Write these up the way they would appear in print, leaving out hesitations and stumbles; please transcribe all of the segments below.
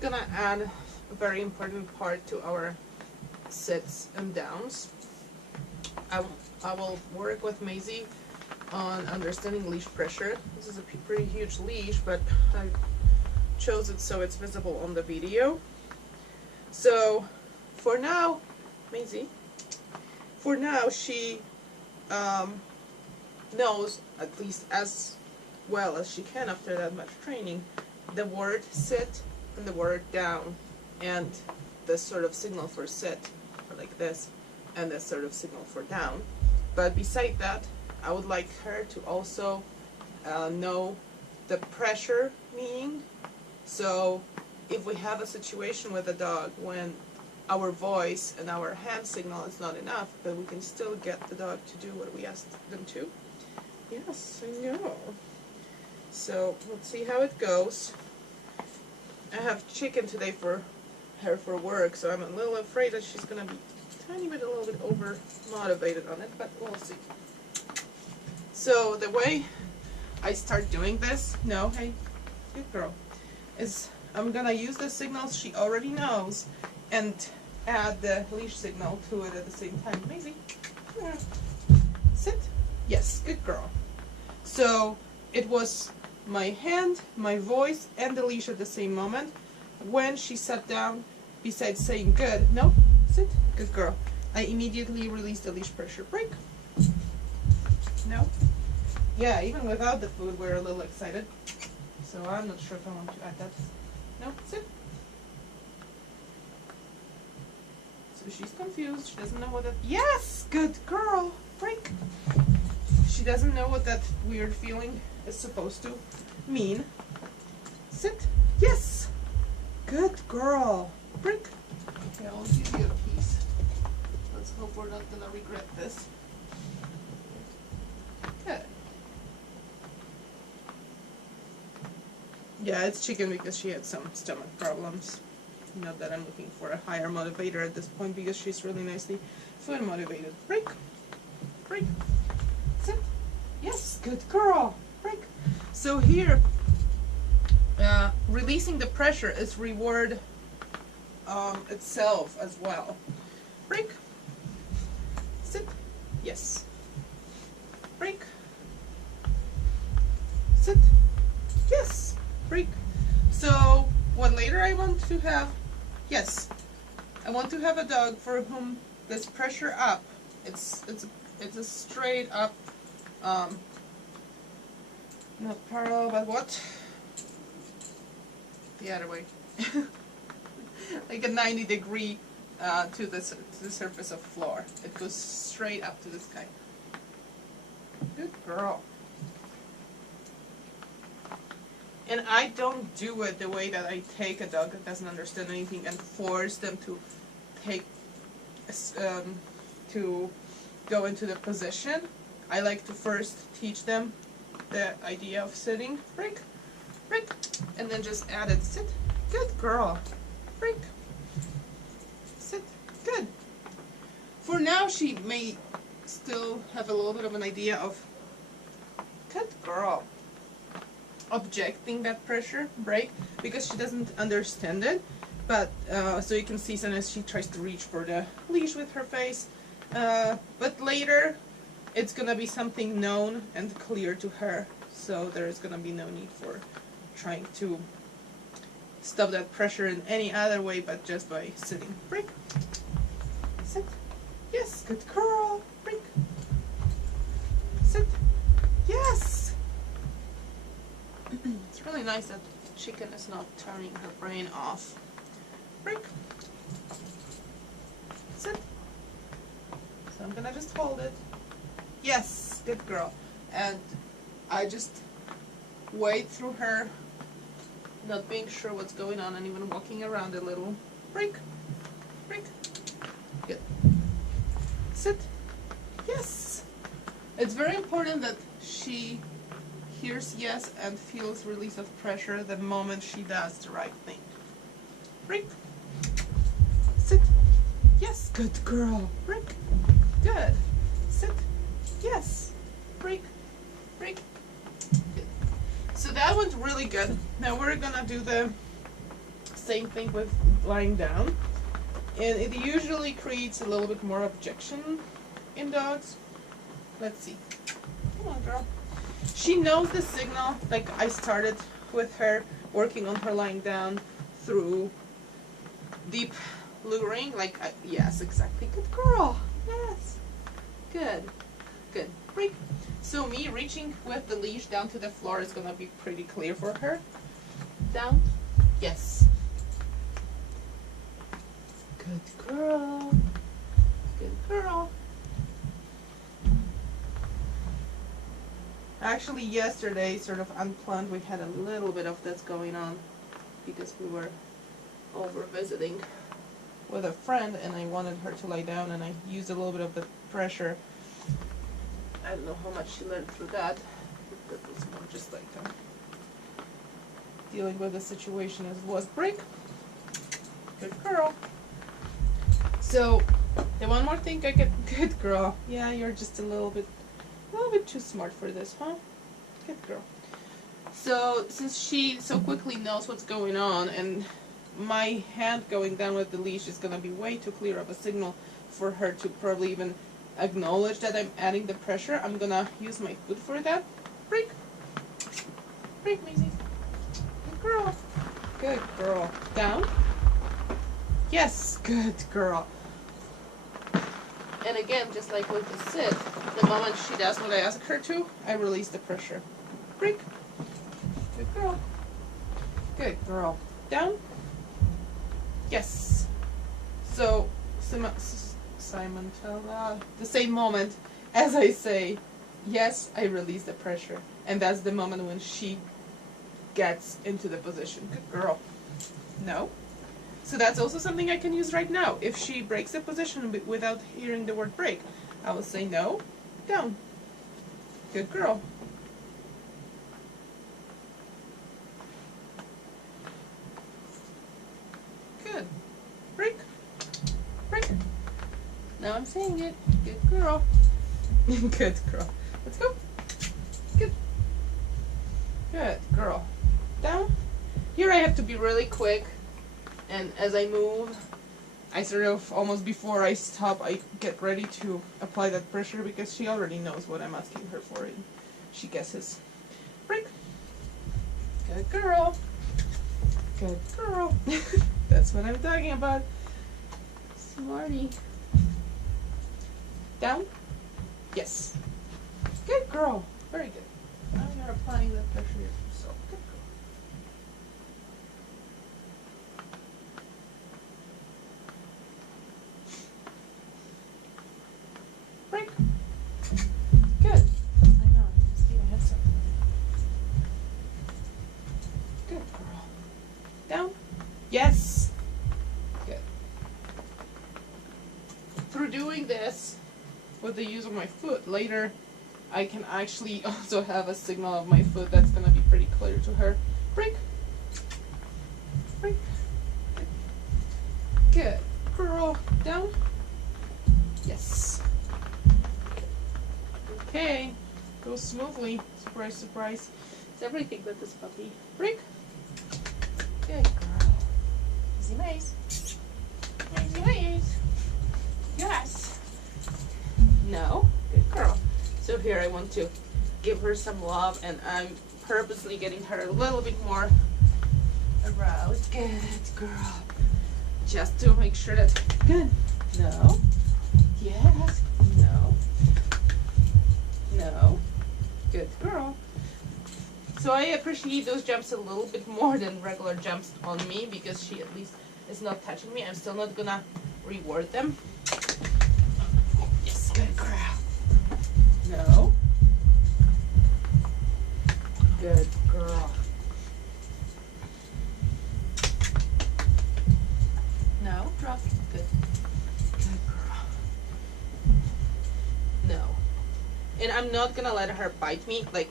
gonna add a very important part to our sits and downs. I will work with Maisie on understanding leash pressure. This is a pretty huge leash, but I chose it so it's visible on the video. So for now, Maisie, for now she knows, at least as well as she can after that much training, the word sit and the word down, and the sort of signal for sit, or like this, and the sort of signal for down. But beside that, I would like her to also know the pressure meaning. So if we have a situation with a dog when our voice and our hand signal is not enough, but we can still get the dog to do what we asked them to. Yes, I know. So let's see how it goes. I have chicken today for her for work, so I'm a little afraid that she's gonna be a little bit over motivated on it, but we'll see. So the way I start doing this, no, hey, good girl, is I'm gonna use the signals she already knows and add the leash signal to it at the same time. Maisie, come here. Sit. Yes, good girl. So it was my hand, my voice, and the leash at the same moment. When she sat down, besides saying good, no, sit, good girl, I immediately released the leash pressure. Break. No. Yeah, even without the food, we're a little excited. So I'm not sure if I want to add that. No, sit. So she's confused. She doesn't know what that. Yes, good girl. Break. She doesn't know what that weird feeling is supposed to mean. Sit. Yes. Good girl. Break. Okay, I'll give you a piece. Let's hope we're not gonna regret this. Good. Yeah, it's chicken because she had some stomach problems. Not that I'm looking for a higher motivator at this point because she's really nicely food motivated. Break. Break. Sit. Yes, good girl. Break. So here, releasing the pressure is reward itself as well. Break. Sit. Yes. Break. Sit. Yes. Break. So what later I want to have, yes, I want to have a dog for whom this pressure up, it's a straight up, not parallel, but what? The other way. Like a 90-degree to the surface of floor. It goes straight up to the sky. Good girl. And I don't do it the way that I take a dog that doesn't understand anything and force them to take, to go into the position. I like to first teach them the idea of sitting. Break, break, and then just add it. Sit. Good girl. Break. Sit. Good. For now, she may still have a little bit of an idea of good girl. Objecting that pressure, break, because she doesn't understand it. But so you can see sometimes she tries to reach for the leash with her face. But later, it's gonna be something known and clear to her. So there is gonna be no need for trying to stop that pressure in any other way, but just by sitting. Break. Sit. Yes, good girl. Break. Sit. Yes. It's really nice that the chicken is not turning her brain off. Break. Sit. So I'm gonna just hold it. Yes, good girl. And I just wade through her, not being sure what's going on and even walking around a little. Break. Break. Good. Sit. Yes. It's very important that she hears yes and feels release of pressure the moment she does the right thing. Break. Sit. Yes. Good girl. Break. Good. Sit. Yes. Break. Break. Good. So that went really good. Now we're gonna do the same thing with lying down. And it usually creates a little bit more objection in dogs. Let's see. Come on, girl. She knows the signal. Like, I started with her working on her lying down through deep luring. Like, yes, exactly. Good girl. Yes. Good. Good. Break. So me reaching with the leash down to the floor is gonna be pretty clear for her. Down. Yes. Good girl. Good girl. Actually, yesterday, sort of unplanned, we had a little bit of this going on because we were over visiting with a friend and I wanted her to lie down and I used a little bit of the pressure. I don't know how much she learned through that. That was more just like dealing with the situation as it was. Break. Good girl. So, the one more thing I get. Good girl. Yeah, you're just a little bit too smart for this, huh? Good girl. So, since she so quickly knows what's going on, and my hand going down with the leash is gonna be way too clear of a signal for her to probably even acknowledge that I'm adding the pressure, I'm gonna use my foot for that. Break. Break, Maisie. Good girl. Good girl. Down. Yes, good girl. And again, just like with the sit, the moment she does what I ask her to, I release the pressure. Break. Good girl. Good girl. Down. Yes. So, Simon, the same moment as I say, yes, I release the pressure. And that's the moment when she gets into the position. Good girl. No. So that's also something I can use right now. If she breaks the position without hearing the word break, I will say no, down. Good girl. Good. Break. Break. Now I'm saying it. Good girl. Good girl. Let's go. Good. Good girl. Down. Here I have to be really quick. And as I move, I sort of, almost before I stop, I get ready to apply that pressure because she already knows what I'm asking her for and she guesses. Break. Good girl. Good girl. That's what I'm talking about. Smarty. Down. Yes. Good girl. Very good. Now you're applying that pressure yourself. Good girl. Break. Good. I know. See, I have something. Good girl. Down. Yes. Good. Through doing this with the use of my foot, later I can actually also have a signal of my foot that's going to be pretty clear to her. Break. Break. Good. Girl. Down. Yes. Okay, goes smoothly. Surprise, surprise. It's everything with this puppy. Break. Good girl. Easy maze. Easy maze. Yes. No. Good girl. So here I want to give her some love, and I'm purposely getting her a little bit more aroused. Good girl. Just to make sure that. Good. No. Yes. No. No. Good girl. So I appreciate those jumps a little bit more than regular jumps on me because she at least is not touching me. I'm still not gonna reward them. Yes, good girl. No. Good girl. No, drop. Good. Good girl. No. And I'm not gonna let her bite me. Like,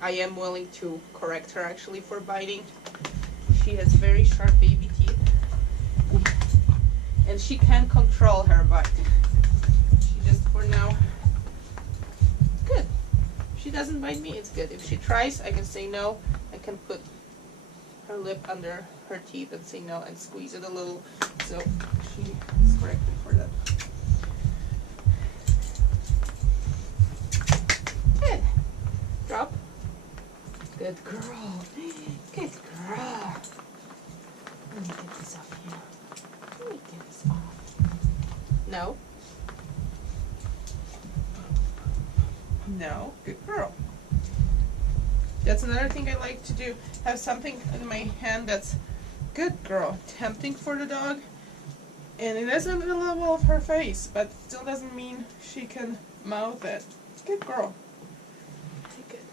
I am willing to correct her actually for biting. She has very sharp baby teeth. And she can control her bite. She just, for now, good. If she doesn't bite me, it's good. If she tries, I can say no. I can put her lip under her teeth and say no and squeeze it a little. So she is corrected for that. Good. Drop. Good girl. Good girl. Let me get this off here. Let me get this off. No. No. Good girl. That's another thing I like to do. Have something in my hand that's good girl. Tempting for the dog. And it isn't the level of her face, but still doesn't mean she can mouth it. Good girl. Very good.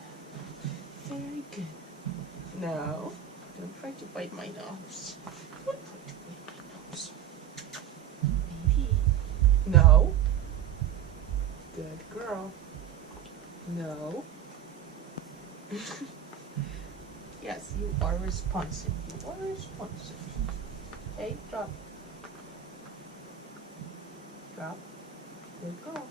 Very good. No. Don't try to bite my nose. Don't try to bite my nose. Maybe. No. Good girl. No. Yes, you are responsive. You are responsive. Hey, drop. Drop. Good girl.